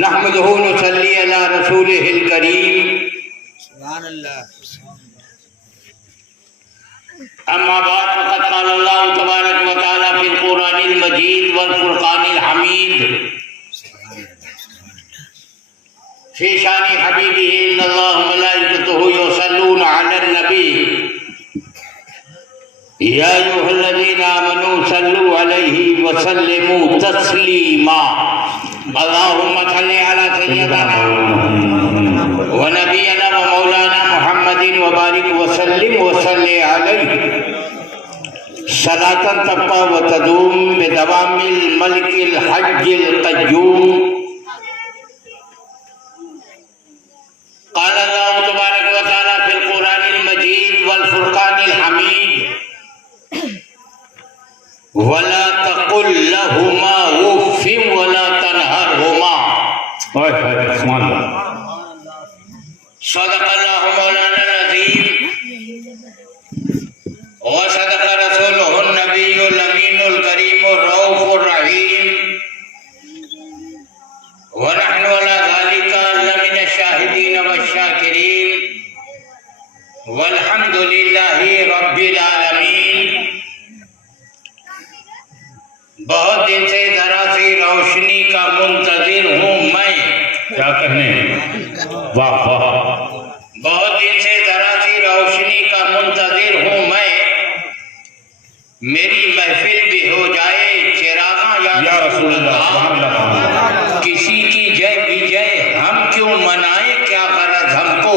نحمدہ نصلی علی رسولہ الکریم سبحان اللہ. اما بعد فقد قال اللہ تبارک و تعالی فی القرآن المجید والفرقان الحمید فی شان حبیبہ ان اللہ ملائکتہ یصلون علی النبی یا ایھا الذین آمنوا صلوا علیہ وسلموا تسلیما. اللہم صل علی سیدنا ونبینا ومولانا محمد وبارک وسلم وصلی علیہ صلاة تبقى وتدوم بدوام الملك الحج القيوم. قال الله تبارك وتعالى في القرآن المجيد والفرقان الحميد ولا تقل لهما اف ولا تنهرهما. سبحان الله. صدق الله مولانا العظيم وصدق رسوله النبي الأمين الكريم الرؤوف الرحيم ونحن على ذلك لمن الشاهدين والشاكرين والحمد لله رب العالمين. بہت دن سے ذرا سی روشنی کا منتظر ہوں میں. کیا کہنے واہ واہ. بہت دن سے ذرا سی روشنی کا منتظر ہوں میں. میری محفل بھی ہو جائے چراغاں یا رسول اللہ. کسی کی جے بھی جے ہم کیوں منائے کیا غرض ہم کو.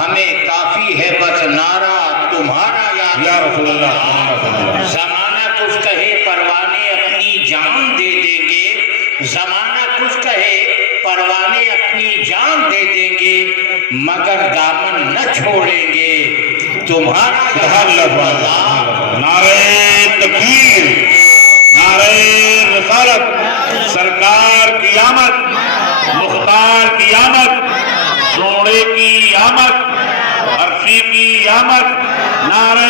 ہمیں کافی ہے بس نعرہ تمہارا یا رسول اللہ. زمانہ کچھ کہے پروانے اپنی جان دے دیں گے. زمانہ کچھ کہے پروانے اپنی جان دے دیں گے مگر دامن نہ چھوڑیں گے تمہارا یا رسول اللہ. نعرہ تکبیر، نعرہ رسالت، سرکار کی آمد، مختار کی آمد، سونے کی آمد، عرشی کی آمد. نعرہ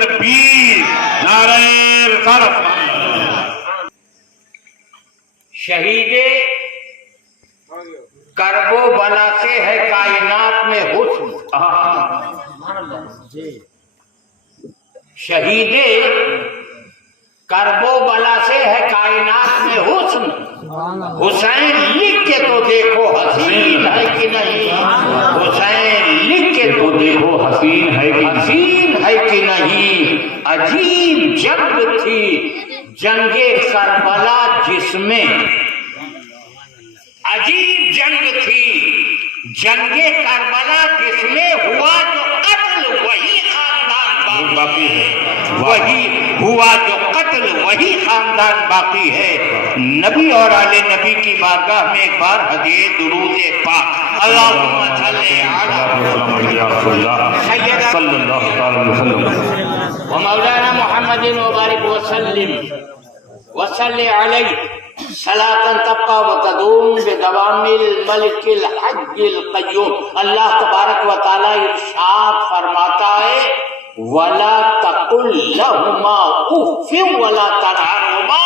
تکبیر، نعرہ رسالت. شہید کرب و بلا سے ہے کائنات میں حسن. شہید کرب و بلا سے ہے کائنات میں حسن. حسین لکھ کے تو دیکھو حسین ہے کہ نہیں. حسین لکھ کے تو دیکھو حسین ہے کہ نہیں. عجیب جنگ تھی جنگ کربلا جس میں. عجیب جنگ تھی جنگ کربلا جس میں ہوا جو قتل وہی خاندان باقی ہے. وہی ہوا جو قتل وہی خاندان باقی ہے. نبی اور آل نبی کی بارگاہ میں ایک بار ہدیہ درود پاک. اللہم صلی علی سیدنا ومولانا محمد وبارک وسلم وصلی علیہ صلاة تبقى وتدوم بدوام الملك الحج القیوم. اللہ تبارک و تعالی ارشاد فرماتا ہے وَلَا تَقُلْ لَهُمَا اُفٍّ وَلَا تَنْهَرْهُمَا.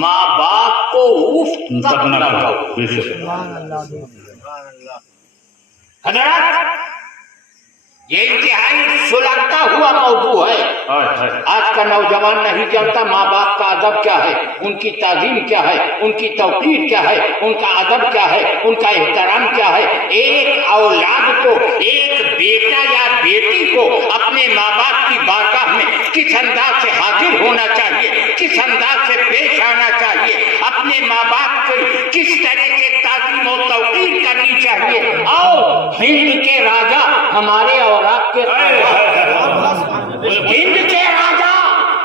ماں باپ کو اف تک نہ کہو. حضرات یہ انتہائی سلگتا ہوا موضوع ہے. آج کا نوجوان نہیں جانتا ماں باپ کا ادب کیا ہے، ان کی تعظیم کیا ہے، ان کی توقیر کیا ہے، ان کا ادب کیا ہے، ان کا احترام کیا ہے. ایک اولاد کو، ایک بیٹا یا بیٹی کو اپنے ماں باپ کی بارگاہ میں کس انداز سے حاضر ہونا چاہیے، کس انداز سے پیش آنا چاہیے، اپنے ماں باپ کو کس طرح سے تعظیم و توقیر کرنی چاہیے. آؤ ہند کے راجا ہمارے اوراق کے ہند کے راجا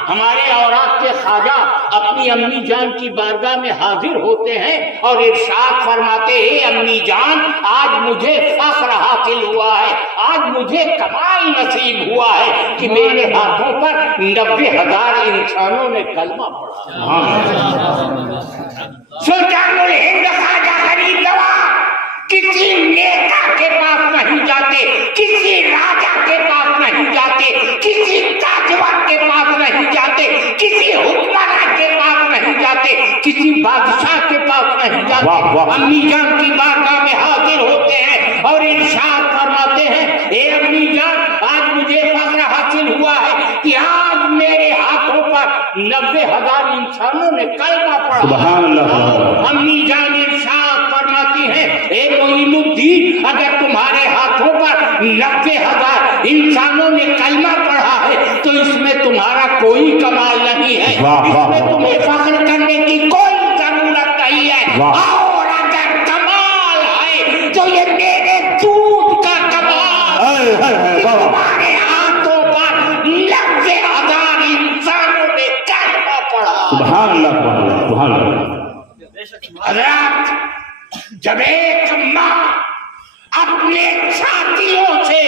ہمارے اوراق کے خواجہ اپنی امی جان کی بارگاہ میں حاضر ہوتے ہیں اور ارشاد فرماتے ہیں امی جان آج مجھے فخر حاصل ہوا ہے، آج مجھے کمال نصیب ہوا ہے کہ میرے ہاتھوں پر 90,000 انسانوں نے کلمہ پڑھا. سلطان الہند خواجہ غریب نواز کسی نیتا کے پاس نہیں جاتے، کسی راجا کے پاس نہیں جاتے، کسی تاجور کے پاس نہیں جاتے، کسی حکمران کے پاس نہیں جاتے، کسی بادشاہ کے پاس نہیں واہ، جاتے، واہ۔ امی جان کی بارگاہ میں حاضر ہوتے ہیں اور ارشاد فرماتے ہیں اے امی جان آج مجھے فخر حاصل ہوا ہے کہ آج میرے ہاتھوں پر 90,000 انسانوں نے کلمہ پڑھا۔ سبحان اللہ، سبحان اللہ۔ امی جان ارشاد فرماتی ہیں اے معین الدین اگر تمہارے ہاتھوں پر 90,000 انسانوں نے کلمہ پڑھا ہے تو اس میں تمہارا کوئی کمال نہیں ہے، واہ، اس واہ، میں واہ۔ تمہیں فخر کرنے کی کوئی ضرورت نہیں ہے، واہ۔ اور اگر کمال ہے تو یہ میرے دودھ کا کمال اے، اے، اے، کہ واہ، واہ۔ تمہارے ہاتھوں پر 90,000 انسانوں نے کلمہ پڑھا۔ سبحان اللہ، سبحان اللہ، سبحان اللہ۔ حضرات جب ایک ماں اپنے ساتھیوں سے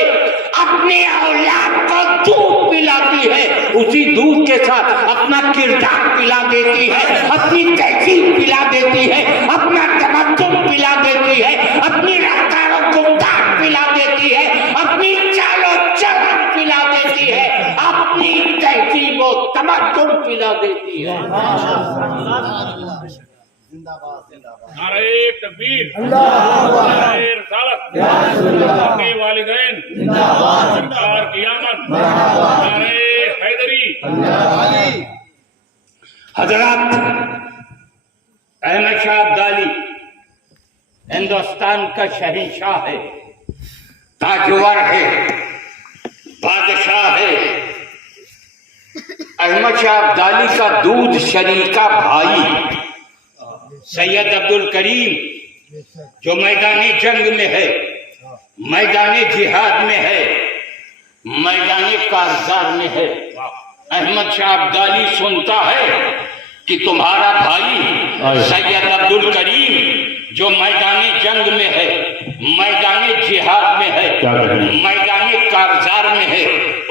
اپنے اولاد کو دودھ پلاتی ہے، اسی دودھ کے ساتھ اپنا کردار پلا دیتی ہے، اپنی تہذیب پلا دیتی ہے، اپنا تمدن پلا دیتی ہے، اپنی رفتار و گفتار پلا دیتی ہے، اپنی چال و چلن پلا دیتی ہے، اپنی تہذیب و تمدن پلا دیتی ہے۔ نعرہ تکبیر، نعرہ رسالت، کے والدین، سرکار کی آمد، نعرہ حیدری۔ حضرات احمد شاہ ابدالی ہندوستان کا شہنشاہ ہے، تاجور ہے، بادشاہ ہے۔ احمد شاہ ابدالی کا دودھ شریکہ بھائی سید عبد الکریم جو میدان جنگ میں ہے، میدان جہاد میں ہے، میدان کارزار میں ہے، احمد شاہ ابدالی سنتا ہے کہ تمہارا بھائی سید عبد الکریم جو میدان جنگ میں ہے، میدان جہاد میں ہے، میدان کارزار میں ہے،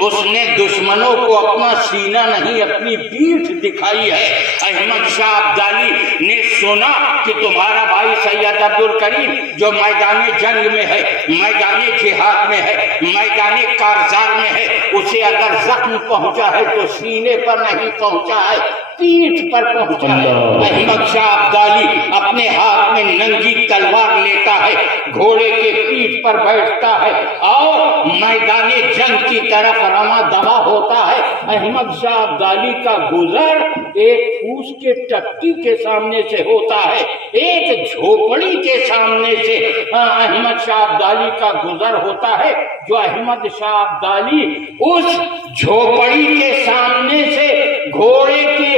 اس نے دشمنوں کو اپنا سینہ نہیں اپنی پیٹھ دکھائی ہے۔ احمد شاہ ابدالی نے سنا کہ تمہارا بھائی سید عبد الکریم جو میدان جنگ میں ہے، میدان جہاد میں ہے، میدان کارزار میں ہے، اسے اگر زخم پہنچا ہے تو سینے پر نہیں پہنچا ہے، پیٹھ پر پہنچا ہے۔ احمد شاہ ابدالی اپنے ہاتھ میں ننگی تلوار لیتا ہے، گھوڑے کے پیٹھ پر بیٹھتا ہے اور میدان جنگ کی طرف رواں دواں ہوتا ہے۔ احمد شاہ ابدالی کا گزر ایک پھوس کے ٹٹی کے سامنے سے ہوتا ہے، ایک جھوپڑی کے سامنے سے احمد شاہ ابدالی کا گزر ہوتا ہے، جو احمد شاہ ابدالی اس جھوپڑی کے سامنے سے گھوڑے کے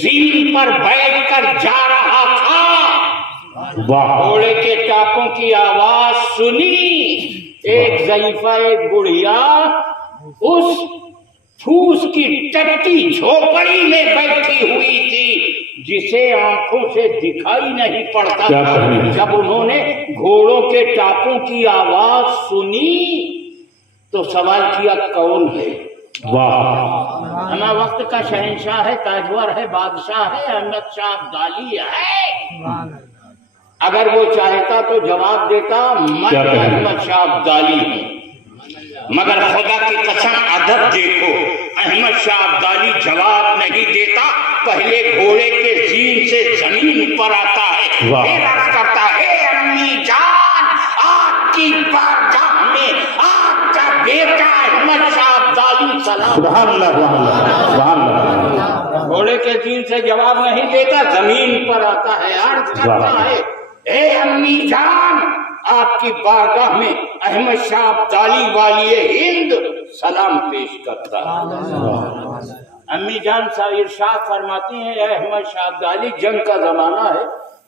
زین پر بیٹھ کر جا رہا تھا، گھوڑے کے ٹاپوں کی آواز سنی، ایک ضعیفہ ایک بڑھیا اس پھوس کی ٹٹی جھوپڑی میں بیٹھی ہوئی تھی، جسے آنکھوں سے دکھائی نہیں پڑتا تھا۔ جب انہوں نے گھوڑوں کے ٹاپوں کی آواز سنی تو سوال کیا کون ہے؟ ہمارا وقت کا شہنشاہ ہے، تاجور ہے، بادشاہ ہے، احمد شاہ ابدالی ہے۔ اگر وہ چاہتا تو جواب دیتا میں احمد شاہ ابدالی ہوں، مگر خدا کی قسم ادب دیکھو، احمد شاہ ابدالی جواب نہیں دیتا، پہلے گھوڑے کے زین سے زمین پر آتا ہے، پھر عرض کرتا ہے امی جان آپ کی بارگاہ میں آپ کا بیٹا احمد شاہ ابدالی سلام۔ سبحان اللہ، سبحان اللہ۔ گھوڑے کے زین سے جواب نہیں دیتا، زمین پر آتا ہے، عرض کرتا ہے اے امی جان آپ کی بارگاہ میں احمد شاہ ابدالی والی ہند سلام پیش کرتا ہے۔ امی جان ارشاد فرماتی ہیں اے احمد شاہ ابدالی جنگ کا زمانہ ہے،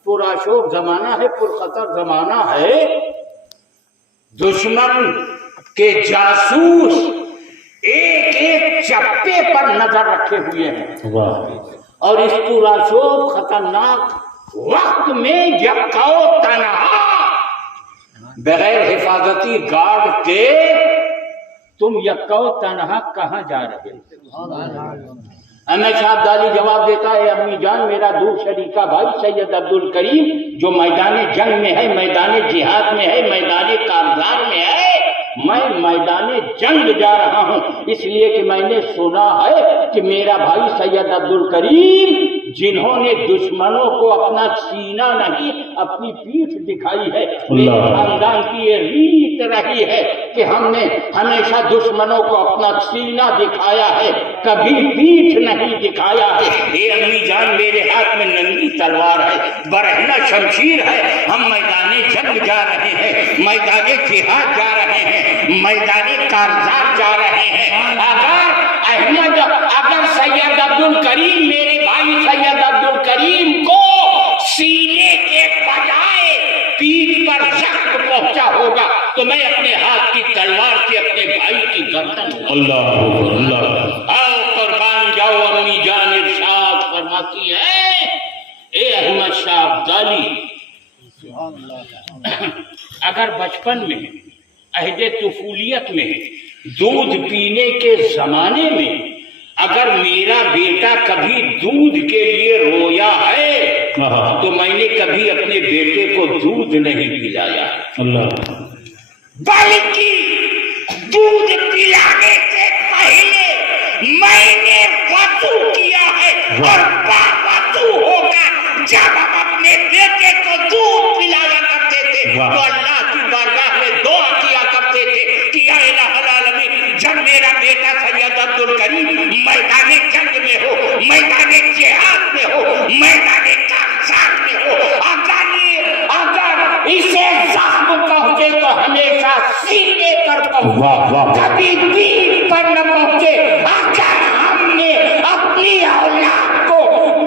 پرآشوب زمانہ ہے، پرخطر زمانہ ہے، دشمن کے جاسوس ایک ایک چپے پر نظر رکھے ہوئے ہیں، اور اس پرآشوب خطرناک وقت میں یکا و تنہا بغیر حفاظتی گارڈ کے تم یکا و تنہا کہاں جا رہے ہو؟ احمد شاہ ابدالی جواب دیتا ہے امی جان میرا دور شریکہ بھائی سید عبد الکریم جو میدان جنگ میں ہے، میدان جہاد میں ہے، میدان کارزار میں ہے، میں میدان جنگ جا رہا ہوں، اس لیے کہ میں نے سنا ہے کہ میرا بھائی سید عبد الکریم جنہوں نے دشمنوں کو اپنا سینہ نہیں اپنی پیٹھ دکھائی ہے. میرے خاندان کی یہ ریت رہی ہے کہ ہم نے ہمیشہ دشمنوں کو اپنا سینہ دکھایا ہے, کبھی پیٹھ نہیں دکھایا ہے. اے امی جان, میرے ہاتھ میں ننگی تلوار ہے, برہنہ شمشیر ہے. ہم میدان جنگ جا رہے ہیں, میدان جہاد جا رہے ہیں, میدان کارزار جا رہے ہیں. اگر سید عبد الکریم, میرے بھائی سید عبد الکریم کو سینے کے بجائے پیٹھ پر زخم پہنچا ہوگا تو میں اپنے ہاتھ کی تلوار سے اپنے بھائی کی گردن اللہ آؤ قربان جاؤ. امی جان ارشاد فرماتی ہے, اے احمد شاہ ابدالی, اگر بچپن میں, عہد طفولیت میں, دودھ پینے کے زمانے میں اگر میرا بیٹا کبھی دودھ کے لیے رویا ہے تو میں نے کبھی اپنے بیٹے کو دودھ نہیں پلایا, بلکہ دودھ پلانے سے پہلے میں نے وضو کیا ہے. اور باوضو ہو کر جب ہم اپنے بیٹے کو دودھ پلایا کرتے تھے تو اللہ کی بارگاہ میں دعا کیا کرتے تھے کہ یا الہ العالمین, جب میرا بیٹا سید عبد الکریم میدان جنگ میں ہو, میدان جہاد میں ہو, میدان کارزار میں ہو, اگر اسے زخم پہنچے تو ہمیشہ سینے پر پہنچے, کبھی پیٹھ پر نہ پہنچے. اگر ہم نے اپنی اولاد کو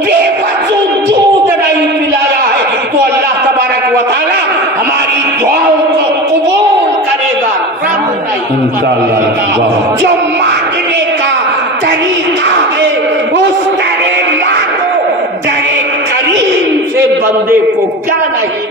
بے وضو دودھ نہیں پلایا ہے تو اللہ تبارک و تعالی ہماری دعاؤں کو قبول کرے گا, رب نہیں کرے گا. جو مانگنے کا طریقہ ہے اس طرح مانگو, در کریم سے بندے کو کیا نہیں.